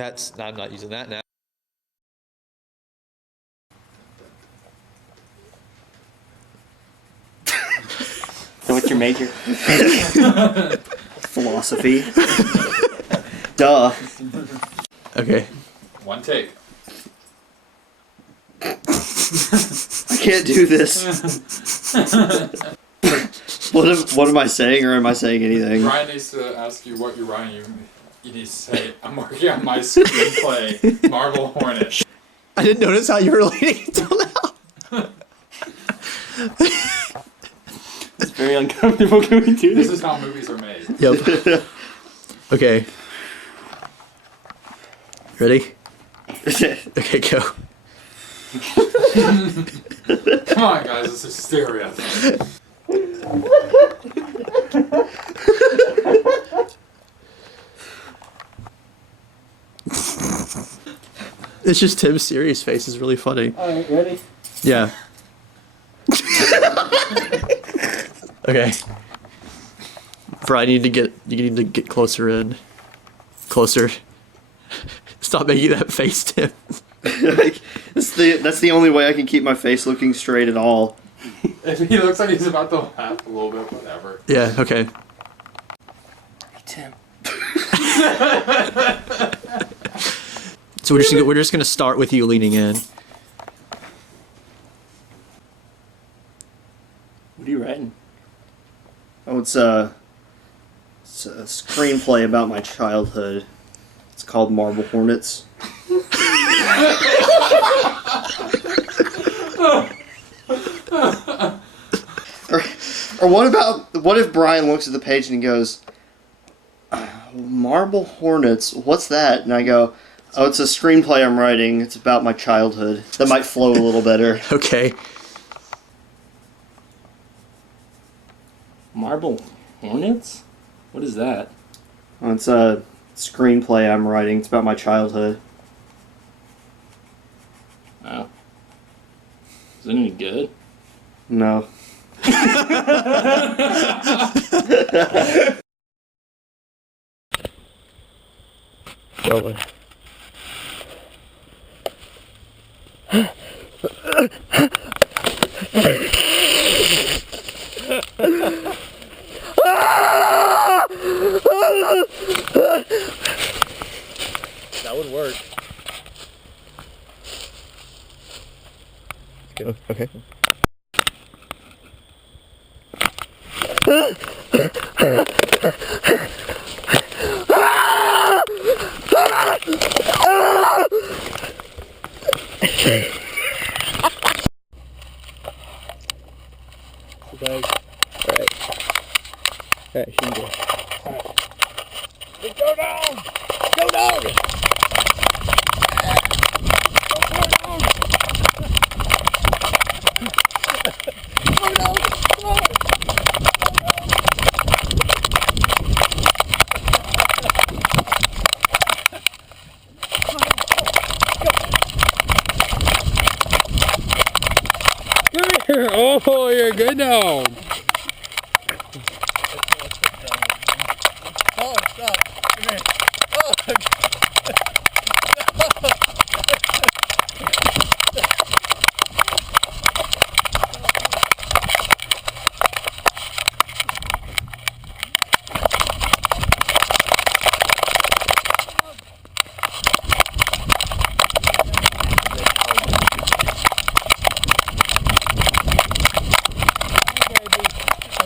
I'm not using that now. So what's your major? Philosophy. Duh. Okay. One take. I can't do this. What am I saying, or am I saying anything? Ryan needs to ask you what you're writing. You need to say, I'm working on my screenplay, Marble Hornets. I didn't notice how you were leaning until now. It's very uncomfortable. Can we do This this? is how movies are made. Yep. Okay. Ready? Okay, go. Come on, guys, this is hysteria. It's just Tim's serious face is really funny. Alright, ready? Yeah. Okay. Brian, you need to get closer in. Closer. Stop making that face, Tim. That's the only way I can keep my face looking straight at all. If he looks like he's about to laugh a little bit, whatever. Yeah, okay. Hey, Tim. So we're just gonna start with you leaning in. What are you writing? Oh, it's a screenplay about my childhood. It's called Marble Hornets. or what if Brian looks at the page and he goes, Marble Hornets, what's that? And I go, oh, it's a screenplay I'm writing. It's about my childhood. That might flow a little better. Okay. Marble Hornets? What is that? Oh, it's a screenplay I'm writing. It's about my childhood. Oh. Is it any good? No. Rolling. That would work. Good. Okay. Alright. Alright, she can go. Alright. Go down! Go down! Go down! Go down! Go down! Oh, you're good now. Oh, stop. Come here. Oh, come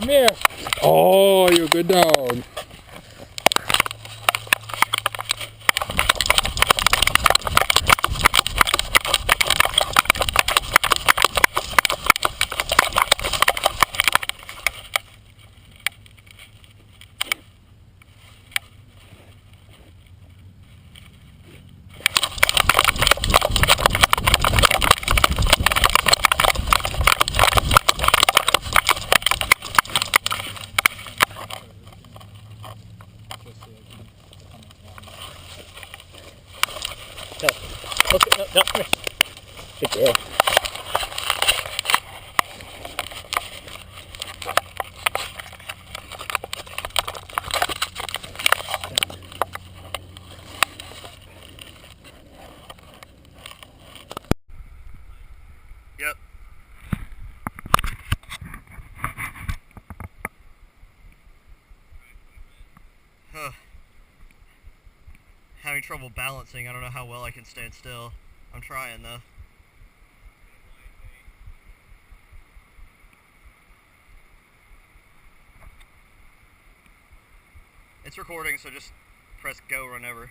here. Oh, you're good down. No. Okay, no, come here. Good girl. having trouble balancing. I don't know how well I can stand still. I'm trying though. It's recording, so just press go whenever.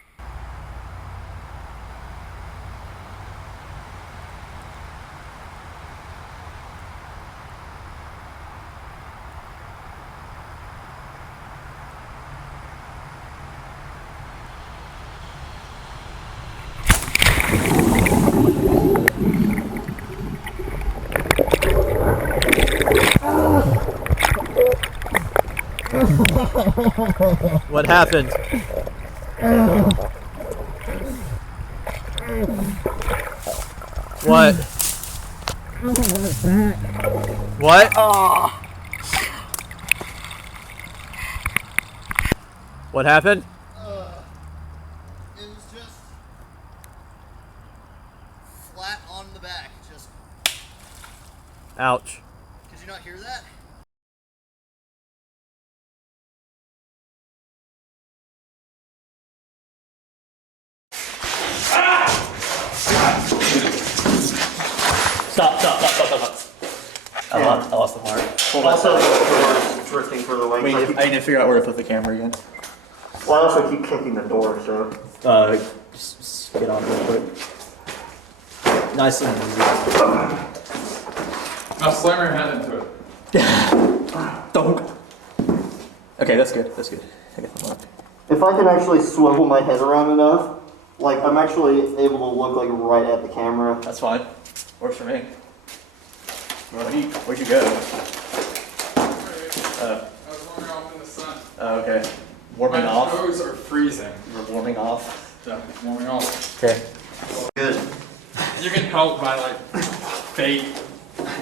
What happened? What? What? What happened? It was just flat on the back. Just. Ouch. Did you not hear that? Stop. I lost the part. Also, the door's drifting further away. I need to figure out where to put the camera again. Well, I also keep kicking the door, so. Just get on real quick. Nice and easy. Now slam your hand into it. Don't. Okay, that's good. I got the lock. If I can actually swivel my head around enough, like, I'm actually able to look, like, right at the camera. That's fine. Works for me. Where'd you go? I was warming off in the sun. Oh, okay. Warming My off. toes are freezing. You're warming off. Yeah, warming off. Okay. Good. You can help by like fake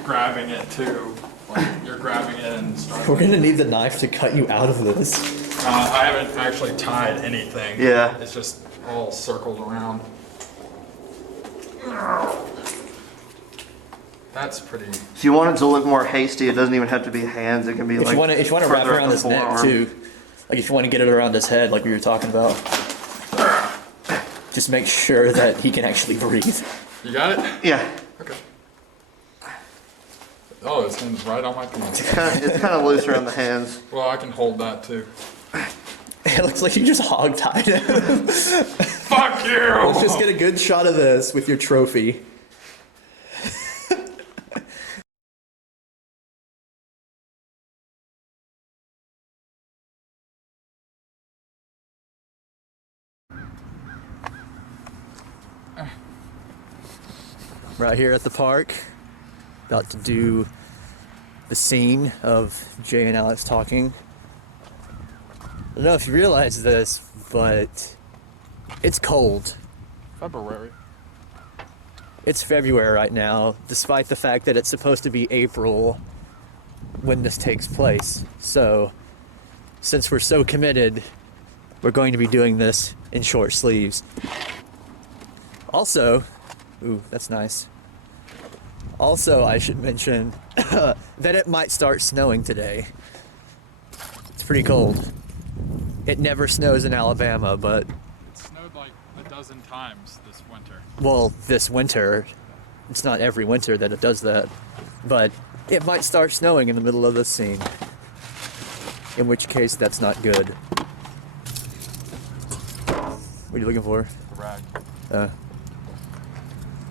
grabbing it too. Like you're grabbing it and starting. We're gonna need the knife to cut you out of this. I haven't actually tied anything. Yeah. It's just all circled around. That's pretty. If you want it to look more hasty, it doesn't even have to be hands. It can be If like. you want to wrap further around up his the neck forearm. too, like if you want to get it around his head, like we were talking about, just make sure that he can actually breathe. You got it? Yeah. Okay. Oh, his hand's right on my penis. It's kind of loose around the hands. Well, I can hold that too. It looks like you just hog-tied him. Fuck you! Let's just get a good shot of this with your trophy. Right here at the park, about to do the scene of Jay and Alex talking. I don't know if you realize this, but it's cold. February. It's February right now, despite the fact that it's supposed to be April when this takes place. So, since we're so committed, we're going to be doing this in short sleeves. Also, ooh, that's nice. Also, I should mention that it might start snowing today. It's pretty cold. It never snows in Alabama, but... It snowed like a dozen times this winter. Well, this winter. It's not every winter that it does that. But it might start snowing in the middle of this scene. In which case, that's not good. What are you looking for? A rag.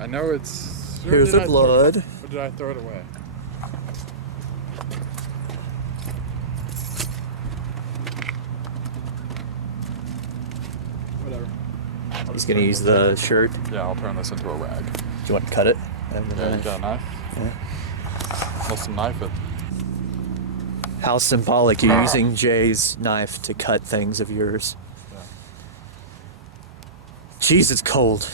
I know it's... Here's the blood. Or did I throw it away? Whatever. He's gonna use the shirt. Do Yeah, I'll turn this into a rag. you want to cut it? And Yeah, you got a knife? Yeah. Let's knife it. How symbolic, you're using Jay's knife to cut things of yours. Yeah. Jeez, it's cold.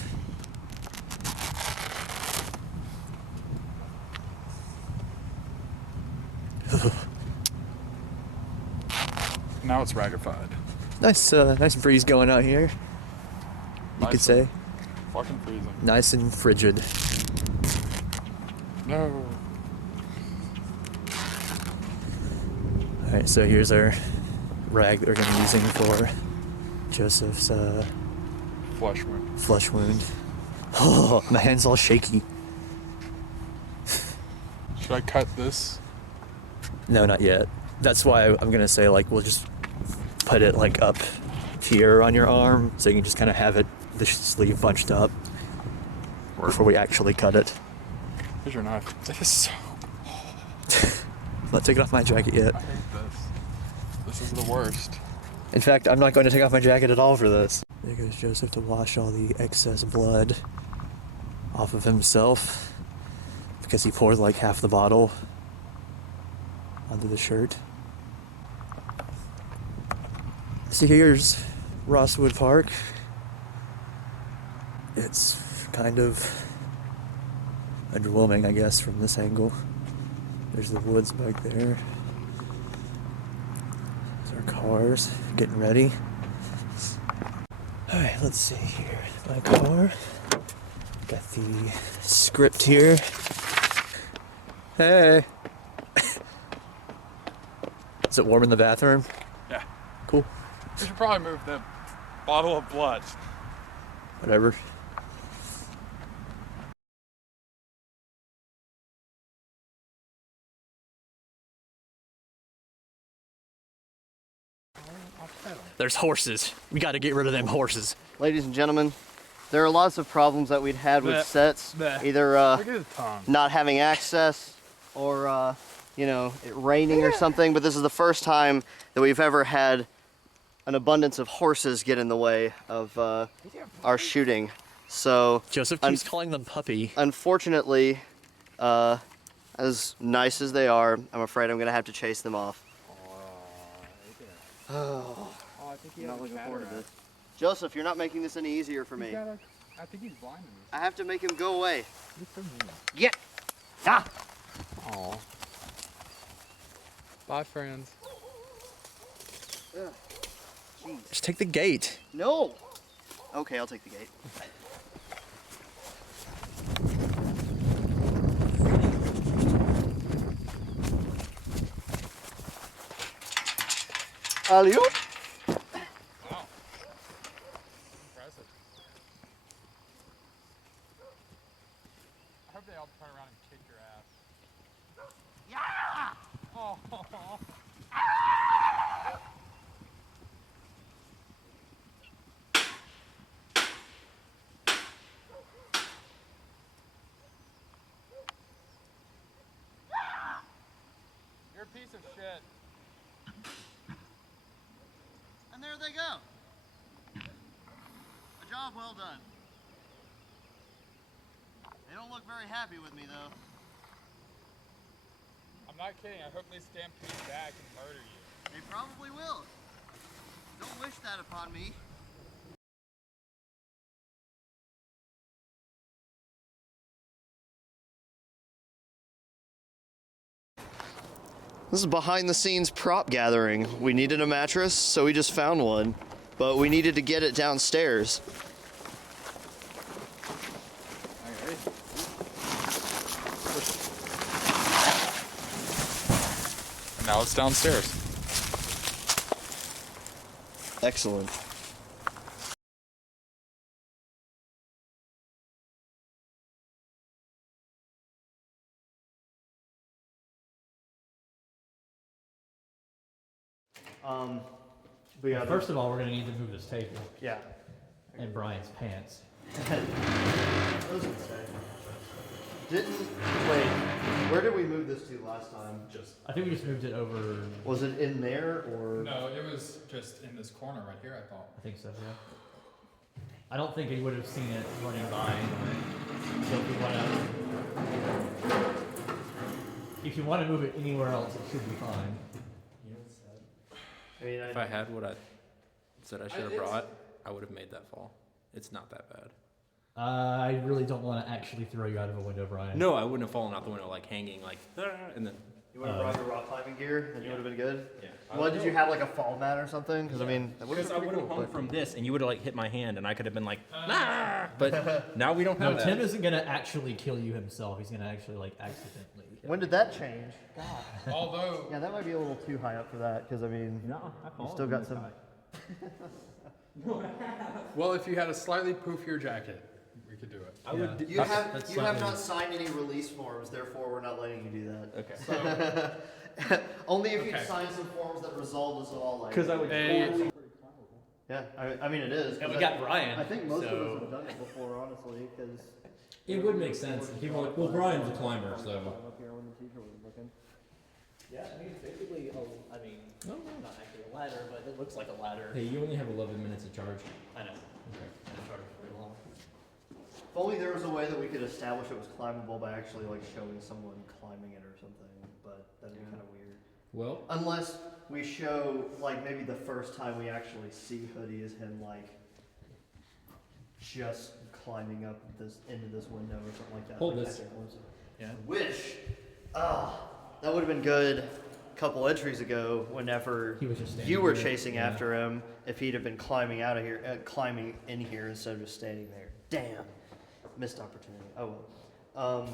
Now it's ragified. Nice breeze going out here. You could say. Fucking freezing. Nice and frigid. No. Alright, so here's our rag that we're going to be using for Joseph's Flesh wound. Flesh wound. Oh, my hand's all shaky. Should I cut this? No, not yet. That's why I'm gonna say like we'll just put it like up here on your arm, so you can just kind of have it the sleeve bunched up before we actually cut it. Here's your knife. It is so. I'm not taking off my jacket yet. I hate this. This is the worst. In fact, I'm not going to take off my jacket at all for this. There goes Joseph to wash all the excess blood off of himself because he poured like half the bottle onto the shirt. So here's Rosswood Park. It's kind of underwhelming, I guess, from this angle. There's the woods back there. There's our cars getting ready. Alright, let's see here. My car. Got the script here. Hey! Is it warm in the bathroom? Yeah. Cool. We should probably move the bottle of blood. Whatever. There's horses. We gotta get rid of them horses. Ladies and gentlemen, there are lots of problems that we'd had with Bleh. sets. Bleh. Either Look at his tongue. not having access or, you know, it raining or something, but this is the first time that we've ever had an abundance of horses get in the way of our shooting. So, Joseph keeps calling them puppy. unfortunately, as nice as they are, I'm afraid I'm going to have to chase them off. Oh, I think I'm not looking forward to this. Joseph, you're not making this any easier for me. I think he's blind in this. I have to make him go away. He's so mean. Yeah. Ah! Aw. Bye, friends. Ugh. Jeez. Just take the gate. No! Okay, I'll take the gate. Alley-oop! Wow. Impressive. I hope they all turn around and kick your ass. Yeah! Oh. You're a piece of shit. And there they go. A job well done. They don't look very happy with me though. I'm not kidding. I hope they stampede back and murder you. They probably will. Don't wish that upon me. This is behind the scenes prop gathering. We needed a mattress, so we just found one. But we needed to get it downstairs. Okay. And now it's downstairs. Excellent. But yeah, First of all, we're gonna need to move this table yeah. and Brian's pants. Those would stay. Didn't wait. Where did we move this to last time? I think we just moved it over. Was it in there or? No, it was just in this corner right here, I thought. I think so, yeah. I don't think he would have seen it running by anyway. So if you want to move it anywhere else, it should be fine. I mean, If I had what I said I should have brought, I would have made that fall. It's not that bad. I really don't want to actually throw you out of a window, Brian. No, I wouldn't have fallen out the window like hanging like, and then. you would have brought your rock climbing gear, and you would have been good. Yeah. Well, did you have like a fall mat or something? Because I mean, that Because I would have hung but... from this, and you would have like hit my hand, and I could have been like, nah. But now we don't have No, that. Tim isn't gonna actually kill you himself. He's gonna actually like accidentally. When did that change? Although, Yeah, that might be a little too high up for that. Because I mean, No, you still got some Well, if you had a slightly poofier jacket, we could do it. I would. You have not signed any release forms, therefore we're not letting you do that. Okay. So, Only if you Okay. sign some forms that resolve us all. Like, Because I would. a, yeah, I mean it is. And we 'cause got Brian. I think most so. of us have done it before, honestly, because. It would make sense. People are like, well, Brian's a climber, so. Up here when the teacher was looking. Yeah, I mean, it's basically, I mean, No, not actually a ladder, but it looks like a ladder. Hey, you only have 11 minutes of charge. I know. Okay. I don't charge very long. If only there was a way that we could establish it was climbable by actually like showing someone climbing it or something, but that'd be kind of weird. Well, Unless we show, like, maybe the first time we actually see Hoodie is him, like, just climbing up this into this window or something like that. Hold like this. that was- Yeah. Wish. That would have been good a couple entries ago whenever He was just standing you were there. chasing Yeah. after him, if he'd have been climbing out of here, climbing in here instead of just standing there. Damn. Missed opportunity. Oh well.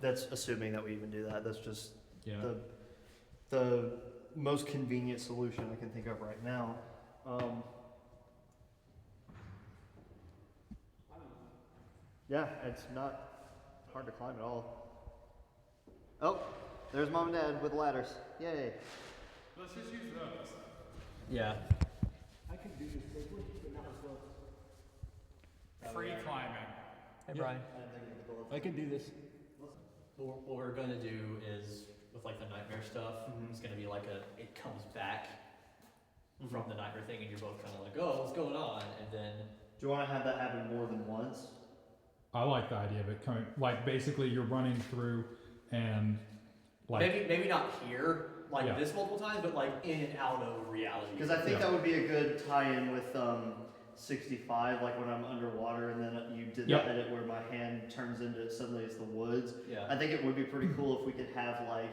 That's assuming that we even do that. That's just yeah. the most convenient solution I can think of right now. Yeah, it's not hard to climb at all. Oh, there's Mom and Dad with ladders. Yay. let's just use those. Yeah. Free climbing. Hey, Brian. I can do this. What we're going to do is, with like the nightmare stuff, Mhm. it's going to be like it comes back from the nightmare thing, and you're both kind of like, oh, what's going on? And then, Do you want to have that happen more than once? I like the idea of it coming, like basically you're running through and like, maybe not here, like Yeah. this multiple times, but like in and out of reality. Because I think Yeah. that would be a good tie-in with 65, like when I'm underwater and then you did Yep. that edit where my hand turns into suddenly it's the woods. Yeah. I think it would be pretty cool if we could have like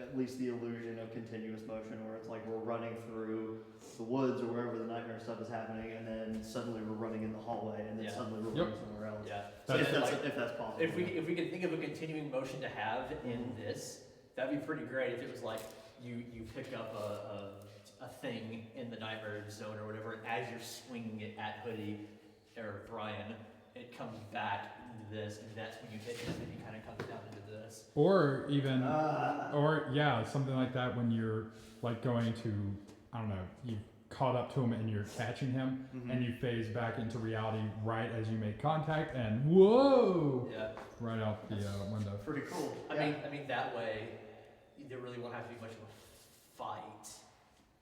at least the illusion of continuous motion where it's like we're running through the woods or wherever the nightmare stuff is happening and then suddenly we're running in the hallway and then Yeah. suddenly we're Yep. running somewhere else. Yeah. So So if then, that's, like, if that's possible. if we can think of a continuing motion to have in this, that'd be pretty great. If it was like you pick up a thing in the nightmare zone or whatever, and as you're swinging it at Hoodie or Brian, it comes back into this, and that's when you hit it, and then it kind of comes down into this. or even, or yeah, something like that when you're like going to, I don't know, you caught up to him and you're catching him Mhm. and you phase back into reality right as you make contact and whoa, Yeah. right out the window. Pretty cool. I mean that way, there really won't have to be much of a fight.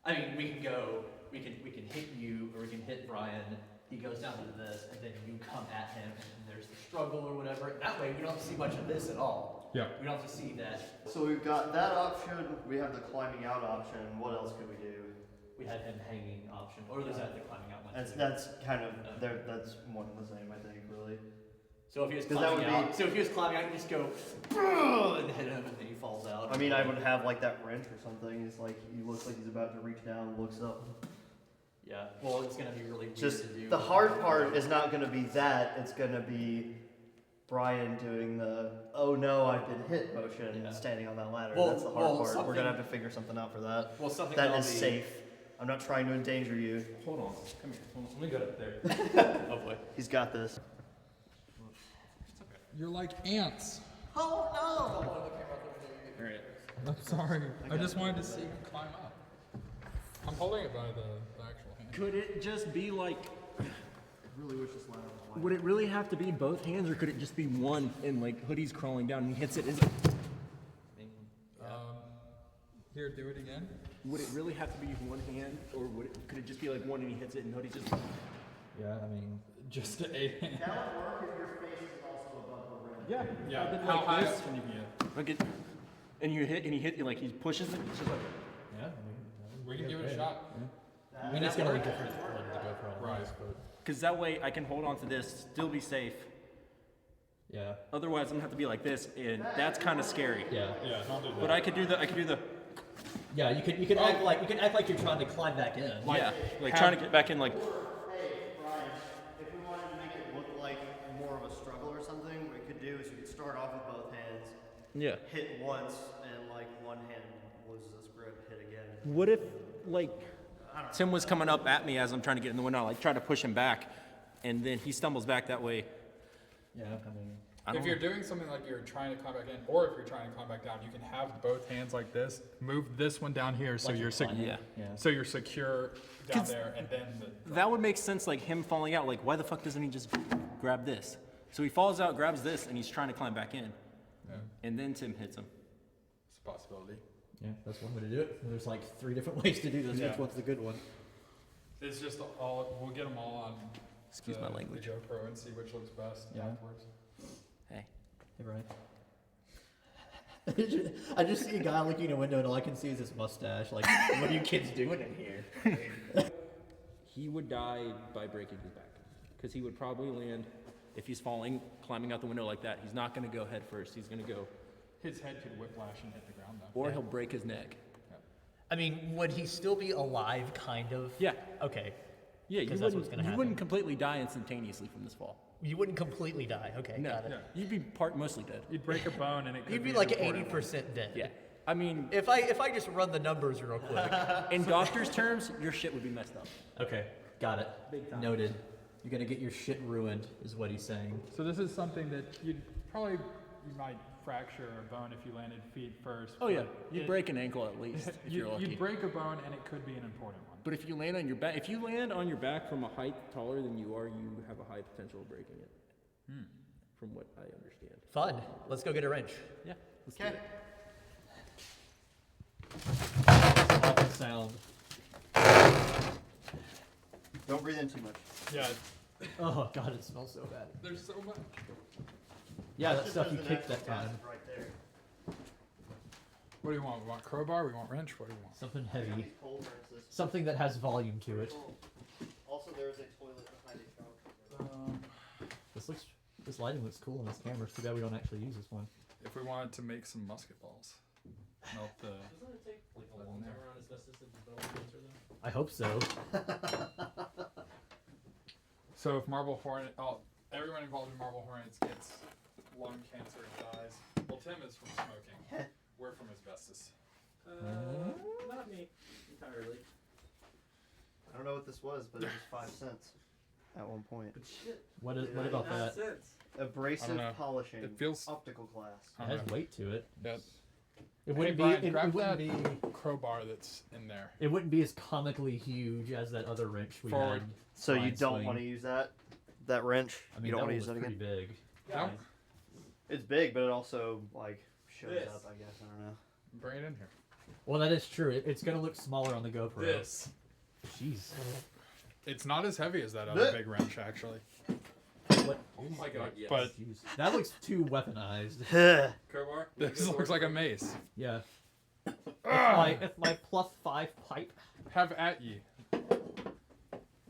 I mean, we can hit you, or we can hit Brian. He goes down to this, and then you come at him, and there's the struggle or whatever. That way, we don't have to see much of this at all. Yeah. We don't have to see that. So we've got that option, we have the climbing out option, what else could we do? We had him hanging option, or there's that the climbing out one. too. That's kind of, that's one and the same, I think, really. So if he was 'Cause that climbing would be- out, you just go and hit him, and then he falls out. I mean, I would have like that wrench or something. It's like he looks like he's about to reach down, looks up. Yeah. Well, it's gonna be really weird Just to do. the hard part is not going to be that. It's going to be Brian doing the "oh no, I've been hit" motion, Yeah. standing on that ladder. Well- That's the hard well, part. We're something- going to have to figure something out for that. Well, something That that'll is be- safe. I'm not trying to endanger you. Hold on. Come here. Hold on. Let me go up there. Oh boy. He's got this. You're like ants. Oh All right. I'm sorry. I just wanted to see him climb up. I'm holding it by the actual hand. Could it just be like, no! I really wish this ladder was white. would it really have to be both hands, or could it just be one and like Hoodie's crawling down and he hits it? Is it Here, do it again. would it really have to be one hand, or could it just be like one and he hits it and Hoodie's just? Yeah, I mean, Just to aid him. That would work if your face is also above the rim. Yeah. Yeah. I did How like high this. up can you get? Like it, and you hit and he hit like he pushes it. It's just like. yeah, I mean, We can give it a shot. I mean, it's gonna look different than the GoPro. Right. But Because that way I can hold on to this, still be safe. yeah. Otherwise, I'm gonna have to be like this, and that's kind of scary. Yeah. Yeah, don't do that. But I could do the. Yeah, you can act like you're trying to climb back in. Yeah. Like trying to get back in. Like. Hey, Brian, if we wanted to make it look like more of a struggle or something, what we could do is you could start off with both hands, Yeah. hit once, and like one hand loses its grip, hit again. What if like Tim was coming up at me as I'm trying to get in the window. I like try to push him back, and then he stumbles back that way. Yeah, I mean, If you're doing something like you're trying to climb back in, or if you're trying to climb back down, you can have both hands like this. Move this one down here so you're so you're secure down there, and then That would make sense, like him falling out. Like, why the fuck doesn't he just grab this? So he falls out, grabs this, and he's trying to climb back in. And then Tim hits him. it's a possibility. yeah, that's one way to do it. There's like 3 different ways to do this. Yeah. Which one's the good one? It's just all. We'll get them all on. Excuse my language. The GoPro and see which looks best afterwards. Hey. Hey, Brian. I just see a guy looking in a window and all I can see is his mustache. Like, what are you kids doing in here? He would die by breaking his back. Because he would probably land, if he's falling, climbing out the window like that, he's not going to go head first. He's going to go. His head could whiplash and hit the ground though. Or he'll break his neck. I mean, would he still be alive, kind of? Yeah. Okay. Yeah, you Because that's wouldn't, what's gonna you happen. wouldn't completely die instantaneously from this fall. You wouldn't completely die. Okay, No. got it. You'd be mostly dead. You'd break a bone and it could You'd be an like important 80% dead. Yeah. I mean, If I just run the numbers real quick. in doctor's terms, your shit would be messed up. Okay, got it. Big time. Noted. You're gonna get your shit ruined, is what he's saying. So this is something that you might fracture a bone if you landed feet first. Oh yeah, but you'd it- break an ankle at least if you're lucky. You'd break a bone and it could be an important one. But if you land on your back, from a height taller than you are, you have a high potential of breaking it. From what I understand. Fun. Let's go get a wrench. Yeah. Let's do it. Awful sound. Don't breathe in too much. Yeah, Oh god, it smells so bad. there's so much. Yeah, that stuff you kicked that time. Right there. What do you want? We want crowbar? We want wrench? What do you want? Something heavy. Cold rinses. Something that has volume to it. Also, there is a toilet behind a shower. This lighting looks cool on this camera. It's too bad we don't actually use this one. If we wanted to make some musket balls, melt the. Doesn't it take like a long time around asbestos to develop cancer though? I hope so. So if Marble Hornet, everyone involved in Marble Hornets gets lung cancer and dies. Well, Tim is from smoking. We're from asbestos. Not me entirely. I don't know what this was, but it was 5 cents at one point. What about that? Abrasive know. polishing. It feels- optical glass. It has weight to it. Yeah. It wouldn't Brian, be. It grab wouldn't that be. crowbar that's in there. It wouldn't be as comically huge as that other wrench we Forward. had. So you Blind don't swing. want to use that wrench? I mean, you don't that want to one use was that pretty again? big. No? It's big, but it also like shows This. up. I guess I don't know. Bring it in here. Well, that is true. It's gonna look smaller on the GoPro. This. Jeez. It's not as heavy as that other big wrench, actually. What? Oh my god, yes. But Jeez. That looks too weaponized. crowbar? this looks like a mace. Yeah. If my +5 pipe. Have at ye.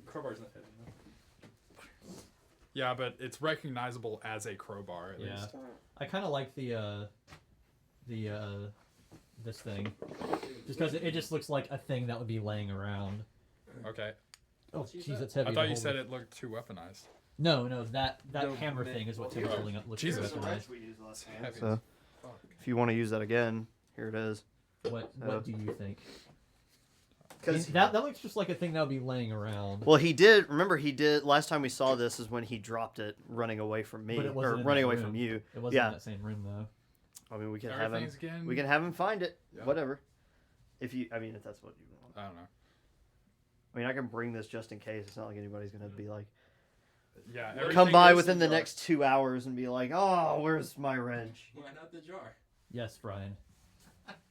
Crowbar's not heavy enough. Yeah, but it's recognizable as a crowbar at Yeah. least. I kind of like this thing, just because it just looks like a thing that would be laying around. Okay. Oh, jeez, that's heavy. I to thought you hold said with. it looked too weaponized. No, that No, hammer man. thing is what Tim's holding up. Looks too Here's the wrench weaponized. we used last time. Heavy. So Fuck. if you want to use that again, here it is. What do you think? Because That looks just like a thing that would be laying around. well, he did. Remember, he did. Last time we saw this is when he dropped it, running away from me, But it wasn't or in running that away room. from you. It wasn't Yeah. in that same room though. I mean, we can have him. Everything's again. We can have him find it. Yeah. Whatever. If you, I mean, if that's what you want. I don't know. I mean, I can bring this just in case. It's not like anybody's gonna be like, Yeah. come everything by goes within in the the jar. next 2 hours and be like, oh, where's my wrench? Why not the jar? Yes, Brian.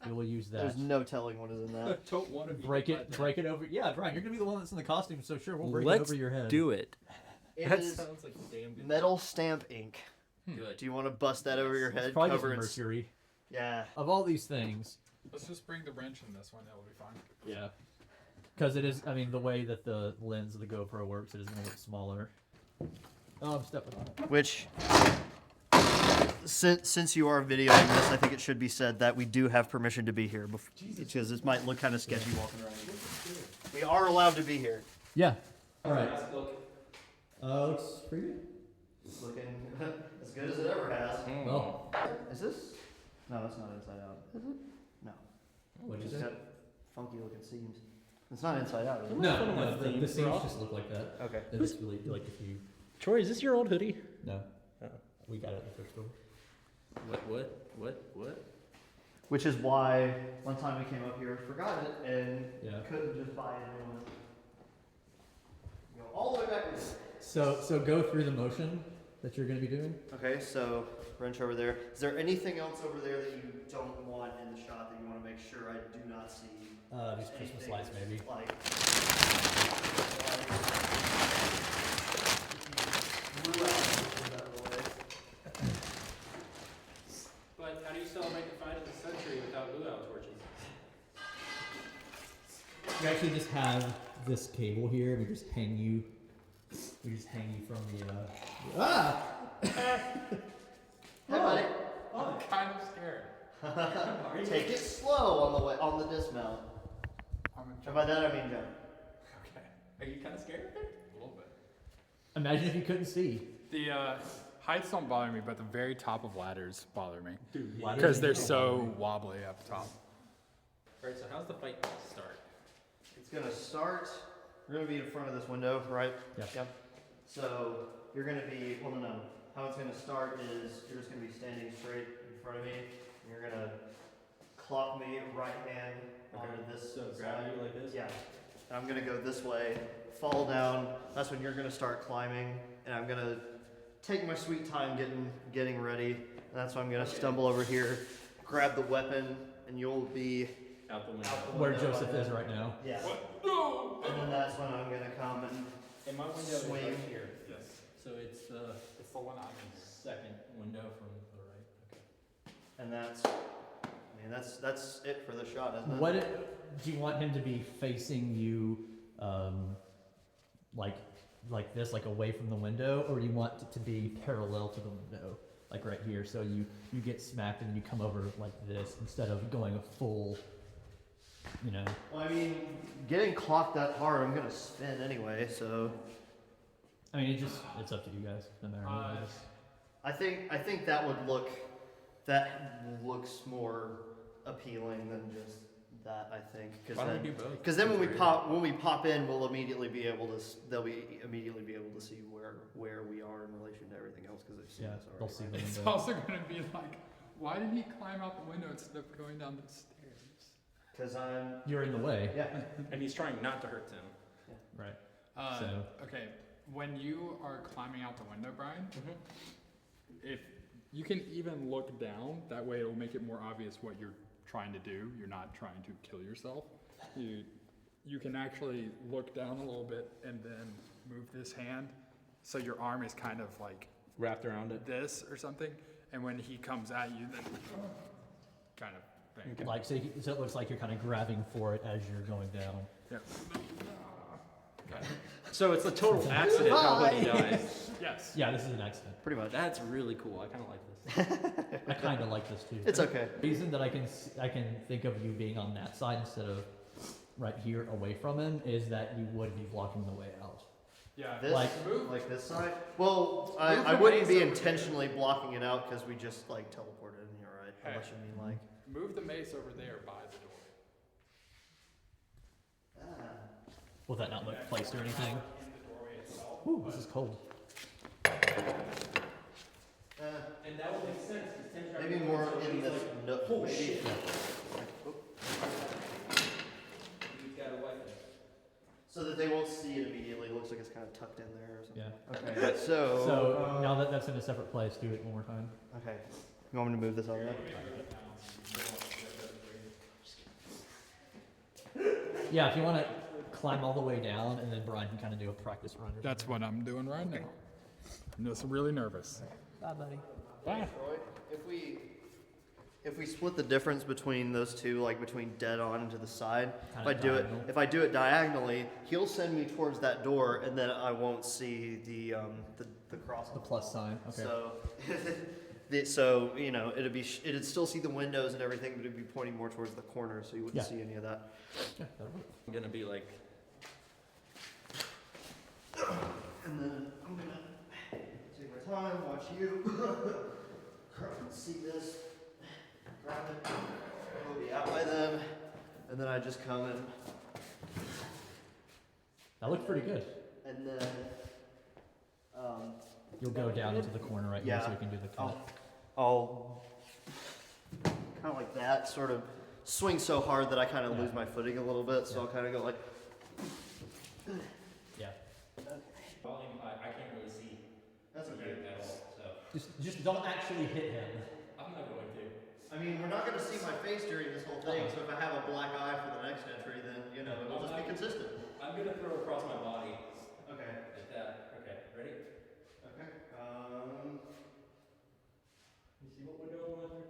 We will use that. There's no telling what is in that. Don't want to be Break hit it, by break it over. Yeah, Brian, you're gonna be the one that's in the costume, so sure, we'll break it Let's over your head. do it. It that. is Sounds like damn good. metal stamp ink. Good. Do you want to bust that over your It's head? probably just Cover it. mercury. Yeah. Of all these things, Let's just bring the wrench in this one. That will be fine. yeah, because it is. I mean, the way that the lens of the GoPro works, it is gonna look smaller. Oh, I'm stepping on it. Which, since you are videoing this, I think it should be said that we do have permission to be here, because this might look kind of sketchy walking around. We are allowed to be here. Yeah. All right. Looks pretty good. It's looking as good as it ever has. Well, Is this? No, that's not inside out. Is it? No. what did you It's say? got funky looking seams. It's not inside out, is it? No, the seams just look like that. Okay. They're just really like if you. Troy, is this your old hoodie? No. We got it at the thrift store. What? Which is why one time we came up here, forgot it, and Yeah. couldn't just buy a new one. Go all the way back. So go through the motion that you're going to be doing. Okay, so wrench over there. Is there anything else over there that you don't want in the shot that you want to make sure I do not see? These Christmas Anything lights, maybe. Like. But how do you celebrate the 5th century without luau torches? We actually just have this cable here. We just hang you from the. Hey, buddy. I'm kind of scared. Take it slow on the dismount. And by that I mean jump. Okay. Are you kind of scared of it? A little bit. Imagine if you couldn't see. The heights don't bother me, but the very top of ladders bother me. Dude, Because they're so wobbly up top. Alright, so how's the fight start? It's gonna start. We're gonna be in front of this window, right? Yep. So you're gonna be. Well, no. How it's gonna start is you're just gonna be standing straight in front of me. And you're gonna clock me right hand onto this So side. grab you like this? Yeah. And I'm gonna go this way, fall down. That's when you're gonna start climbing, and I'm gonna take my sweet time getting ready. And that's when I'm gonna stumble over here, grab the weapon, and you'll be Out the window. out the Where window Joseph by is then. right now. Yeah. No! And then that's when I'm gonna come and And my window is Swing. right here. Yes. So it's the It's the one I'm in here. second window from the right. Okay. and that's it for the shot, isn't it? What do you want him to be facing you, like this, like away from the window, or do you want it to be parallel to the window, like right here? So you get smacked and you come over like this instead of going a full, you know. Well, I mean, getting clocked that hard, I'm gonna spin anyway. So I mean, it's up to you guys. No matter what it is. I think that looks more appealing than just that. I think Why don't we do both? because then when we Weird. pop in, we'll immediately be able to immediately be able to see where we are in relation to everything else because they've seen Yeah, us they'll already. see the It's window. also going to be like, why did he climb out the window instead of going down the stairs? Because I'm You're in the way. yeah. And he's trying not to hurt Tim. Right. Uh, So- Okay, when you are climbing out the window, Brian, if you can even look down, that way it will make it more obvious what you're trying to do. You're not trying to kill yourself. You can actually look down a little bit and then move this hand so your arm is kind of like Wrapped around it. this or something. And when he comes at you, then kind of thing. Like so it looks like you're kind of grabbing for it as you're going down. Yeah. Okay. So it's a total accident how he dies. Yes. Yeah, this is an accident. Pretty much. That's really cool. I kind of like this. I kind of like this too. It's okay. The reason that I can think of you being on that side instead of right here away from him is that you would be blocking the way out. Yeah. This Like- this side. Well, Move I the wouldn't be mace over intentionally blocking it out because we just like teleported in here, right? Hey. Unless you mean like. Move the mace over there by the door. Will that not look placed or anything? Ooh, this is cold. And that would make sense because Tim's trying Maybe to more so in he's this like, nook. oh, Maybe. shit. Oh. He's got a weapon. So that they won't see it immediately. It looks like it's kind of tucked in there or something. Yeah. Okay. So. So now that that's in a separate place, do it one more time. Okay. You want me to move this over there? Yeah, if you want to climb all the way down, and then Brian can kind of do a practice run. Or That's what I'm doing right now. I'm just really nervous. Bye, buddy. Bye. Troy, if we split the difference between those two, like between dead on and to the side, Kinda if I do it diagonally, he'll send me towards that door, and then I won't see the cross. The plus sign. Okay. So, so you know, it'd still see the windows and everything, but it'd be pointing more towards the corner, so you wouldn't Yeah. see any of that. Yeah, that'll work. I'm gonna be like, And then I'm gonna take my time, watch you. See this, grab it, it'll be out by then, and then I just come and That looked pretty good. And then, You'll go down into the corner right here so we can do the cut. I'll kind of like that, sort of swing so hard that I kind of lose my footing a little bit. So I'll kind of go like. Yeah. Volume, I can't really see. That's okay. At all, so. Just don't actually hit him. I'm not going to. I mean, we're not going to see my face during this whole thing, so if I have a black eye for the next entry, then, you know, it'll just be consistent. I'm going to throw across my body. Okay. Like that. Okay, ready? Okay. You see what we're doing with her?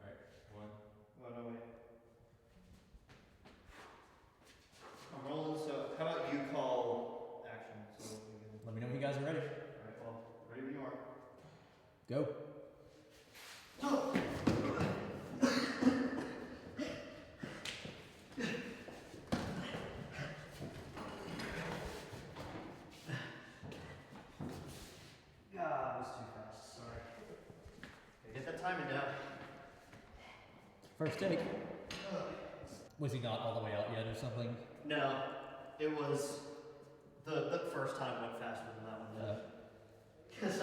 Alright, one. Oh, no, wait. I'm rolling, so how about you call action? So we can... Let me know when you guys are ready. Alright, well, ready when you are. Go. God, I was too fast. Sorry. Okay, get that timing down. First take. Was he not all the way out yet or something? No, it was the first time went faster than that one did. Because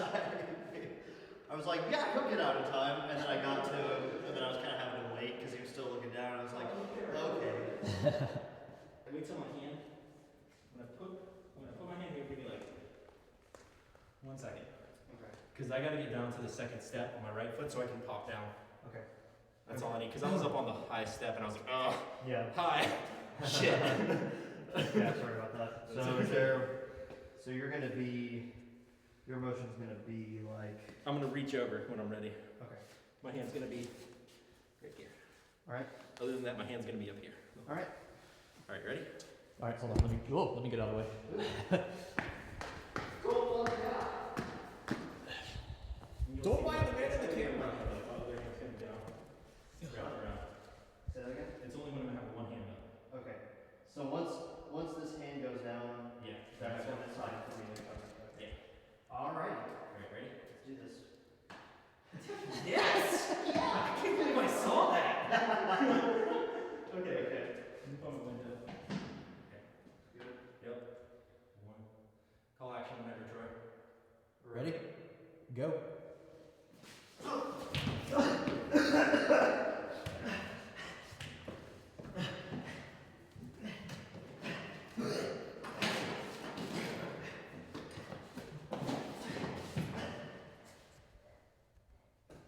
I was like, yeah, he'll get out in time, and then I got to him, and then I was kind of having to wait because he was still looking down. And I was like, okay. Wait till my hand. When I put my hand here, give me like 1 second. Okay. Because I got to get down to the second step on my right foot so I can pop down. Okay. That's all I need. Because I was up on the high step and I was like, oh, Yeah. hi. Shit. Yeah, sorry about that. So you're gonna be, your motion's gonna be like. I'm going to reach over when I'm ready. Okay. My hand's going to be right here. All right. Other than that, my hand's going to be up here. All right. All right, ready? All right, hold on. Let me get out of the way. Don't mind the man in the camera. Say that again? It's only when I have one hand up. Okay. So once this hand goes down, Yeah. that's when it's time for me to come. Yeah. All right. All right, ready? Let's do this. Yes! Yeah! I can't believe I saw that! Okay. Let me put my window. Okay. Good. Yep. One. Call action whenever, Troy. Ready? Go.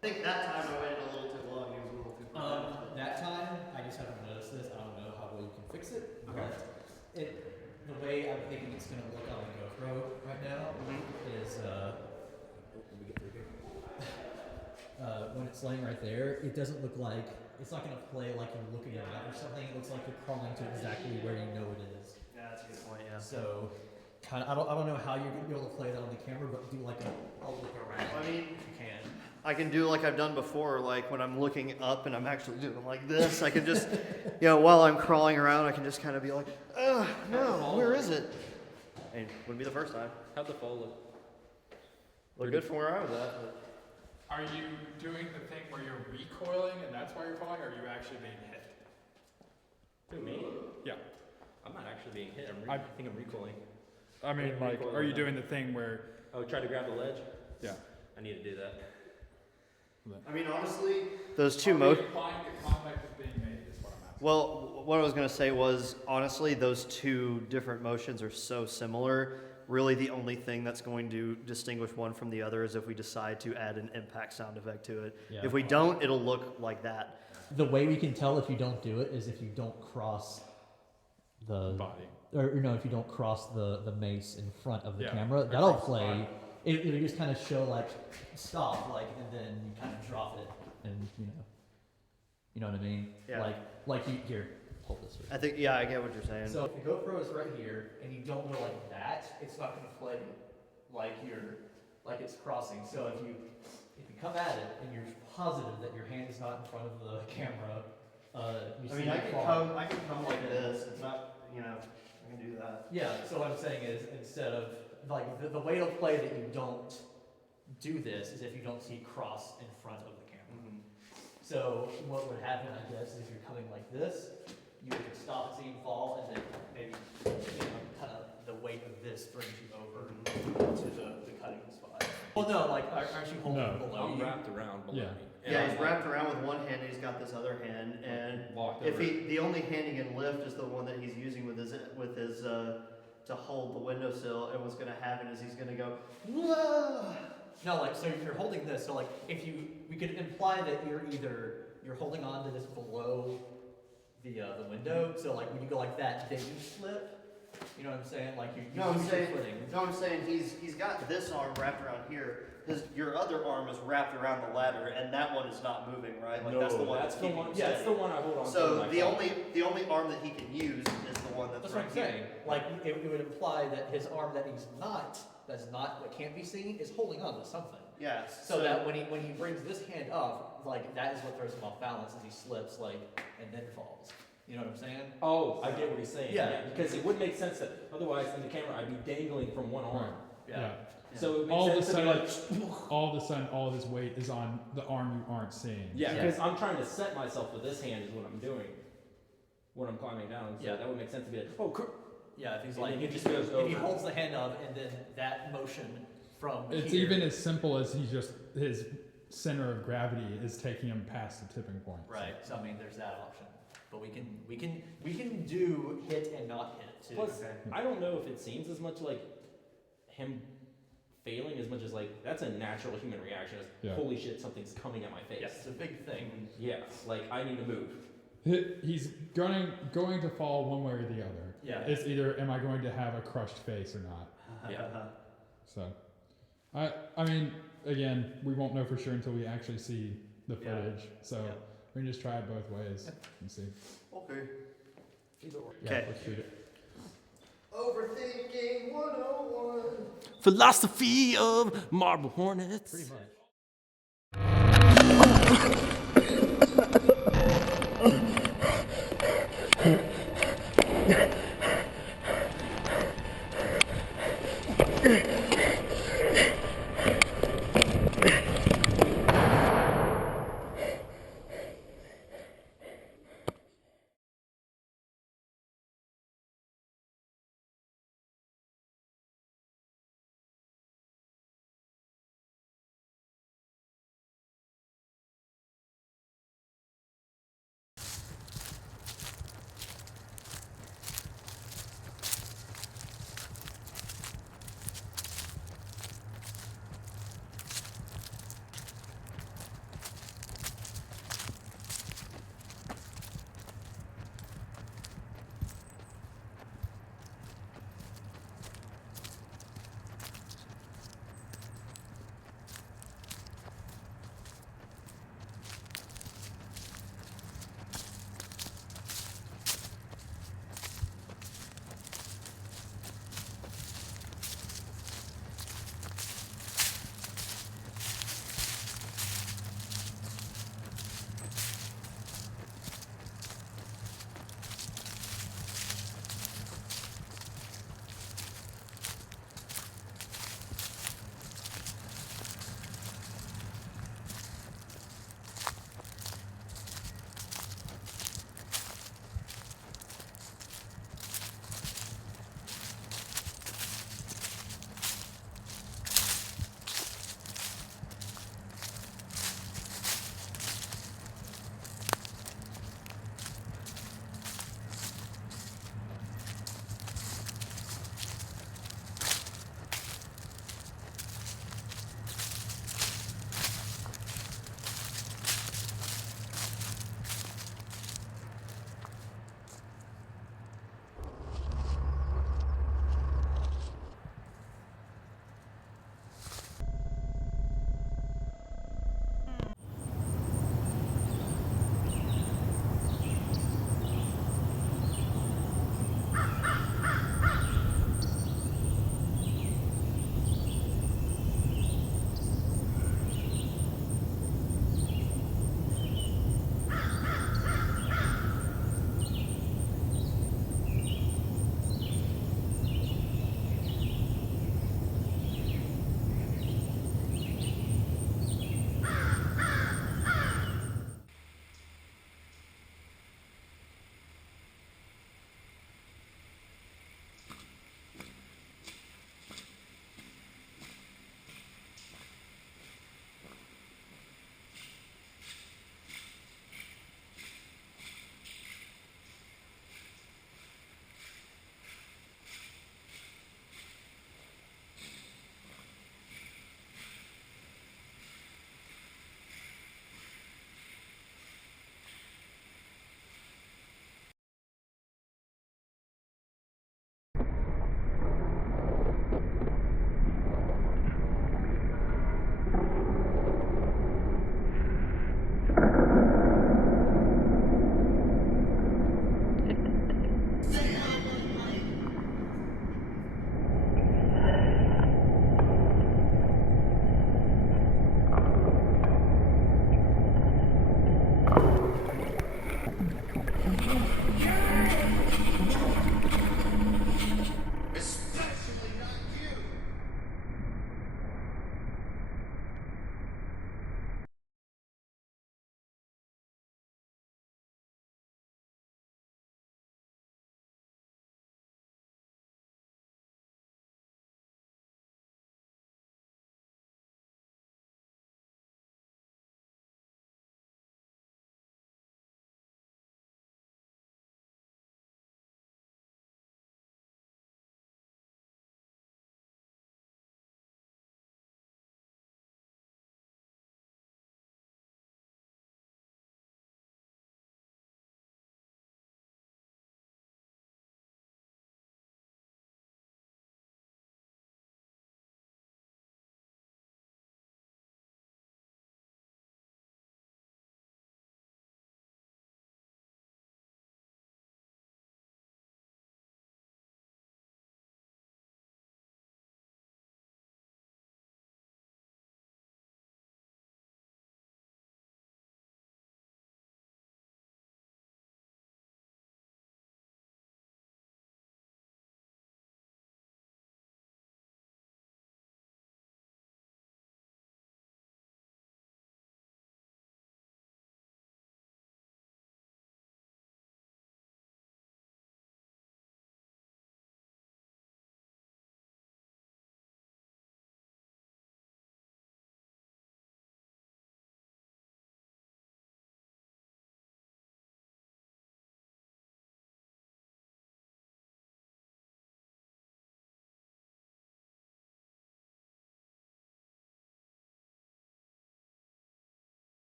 I think that time I waited a little too long. He was a little too quick. That time, I just haven't noticed this. I don't know how well you can fix it, but the way I'm thinking it's going to look on the GoPro right now is, let me get through here. When it's laying right there, it doesn't look like, it's not going to play like you're looking at it or something. It looks like you're crawling to exactly where you know it is. Yeah, that's a good point. Yeah. So, kind of, I don't know how you're going to be able to play that on the camera, but do like a look around. I mean, if you can. I can do like I've done before, like when I'm looking up and I'm actually doing like this. I can just, while I'm crawling around, I can just kind of be like, no, where is it? And it wouldn't be the first time. How'd the fall look? Look good from where I was at. But Are you doing the thing where you're recoiling and that's why you're falling, or are you actually being hit? Who, me? Yeah. I'm not actually being hit. I I think I'm recoiling. I mean, Yeah, like, recoil are you on doing the thing where, Oh, try to grab the ledge? yeah. I need to do that. I mean, honestly, those two Are we motions. implying the contact is being made is what I'm asking. Well, what I was going to say was, honestly, those two different motions are so similar. Really, the only thing that's going to distinguish one from the other is if we decide to add an impact sound effect to it. Yeah. If we don't, it'll look like that. The way we can tell if you don't do it is if you don't cross the Body. or no, if you don't cross the mace in front of the Yeah, camera, across that'll the play. body. It'll just kind of show like stop, like, and then you kind of drop it, and you know what I mean? Yeah. Like you here, hold this. I think, yeah, I get what you're saying. So if the GoPro is right here and you don't go like that, it's not going to play like it's crossing. So if you come at it and you're positive that your hand is not in front of the camera, you I see mean, I it can fall. come like this. It's not, I can do that. Yeah. So what I'm saying is instead of like the way it'll play that you don't do this is if you don't see cross in front of the camera. Mm-hmm. So what would happen, I guess, is if you're coming like this, you can stop it so you can fall, and then maybe kind of the weight of this brings you over to the cutting spot. Well, no, like aren't you holding it below I'm you? wrapped around below me. And Yeah, I'm he's like, wrapped around with one hand and he's got this other hand, and locked if over. the only hand he can lift is the one that he's using with his to hold the windowsill, and what's gonna happen is he's gonna go, whoa! No, like, so if you're holding this, so like, we could imply that you're holding on to this below the window, so like, when you go like that, then you slip, you know what I'm saying? Like, you No, I'm use your saying, footing. no, I'm saying he's got this arm wrapped around here. Your other arm is wrapped around the ladder, and that one is not moving, right? Like that's the one that's keeping you Yeah, it's steady. the one I hold on to. So when I the fall. only arm that he can use is the one that's That's right what I'm saying. here. Like, it would imply that his arm that can't be seen, is holding on to something. Yeah. So that when he brings this hand up, like, that is what throws him off balance as he slips, like, and then falls. You know what I'm saying? Oh, I get what he's saying. Yeah. Because it would make sense that otherwise in the camera I'd be dangling from one arm. Yeah. So it All of a makes sense to be sudden, like, all of a sudden, all of his weight is on the arm you aren't seeing. yeah, Yeah. because I'm trying to set myself with this hand is what I'm doing when I'm climbing down. So Yeah. that would make sense to be like, oh, Yeah, if he's And like, then he if just goes he over. holds the hand up, and then that motion from It's here, even as simple as his center of gravity is taking him past the tipping point. right. So I mean, there's that option, but we can do hit and not hit too. plus, I don't know if it seems as much like him failing as much as like that's a natural human reaction. Is, Yeah. holy shit, something's coming at my face. Yes, it's a big thing. Yeah, like I need to move. He's going to fall one way or the other. Yeah. It's either am I going to have a crushed face or not. Yeah. So, I mean, again, we won't know for sure until we actually see the Yeah. footage. So Yeah. we can just try it both ways and see. Okay. Yeah, Okay. let's shoot it. Overthinking 101. Philosophy of Marble Hornets. Pretty much.